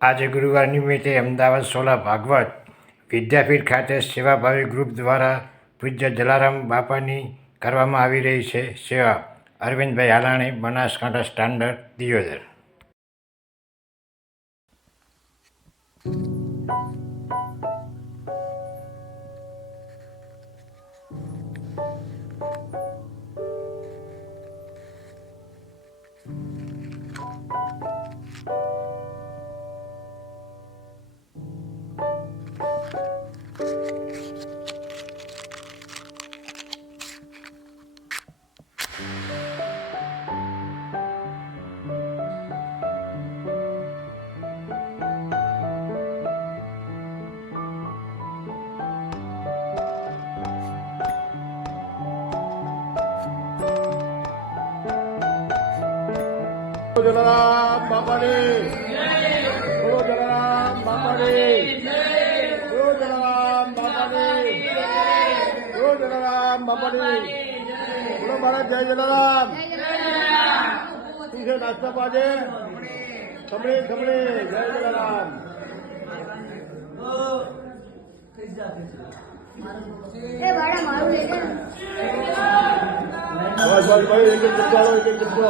આજે ગુરુવાર નિમિત્તે અમદાવાદ સોલા ભાગવત વિદ્યાપીઠ ખાતે સેવાભાવી ગ્રુપ દ્વારા પૂજ્ય જલારામ બાપાની કરવામાં આવી રહી છે સેવા. અરવિંદભાઈ હાલાણી, બનાસકાંઠા સ્ટાન્ડર્ડ, દિયોદર. જલારામ બાપાની બોલો, જલારામ બાપાની બોલો, જલારામ બાપાની બોલો, જલારામ બાપાની બોલો. મહારાજ જય જલારામ. શું છે નાસ્તા પાજે? ખમણી ખમણી. જય જલારામ. બસ બસ ભાઈ, એક એક ચૂપકો, એક એક ચૂપકો.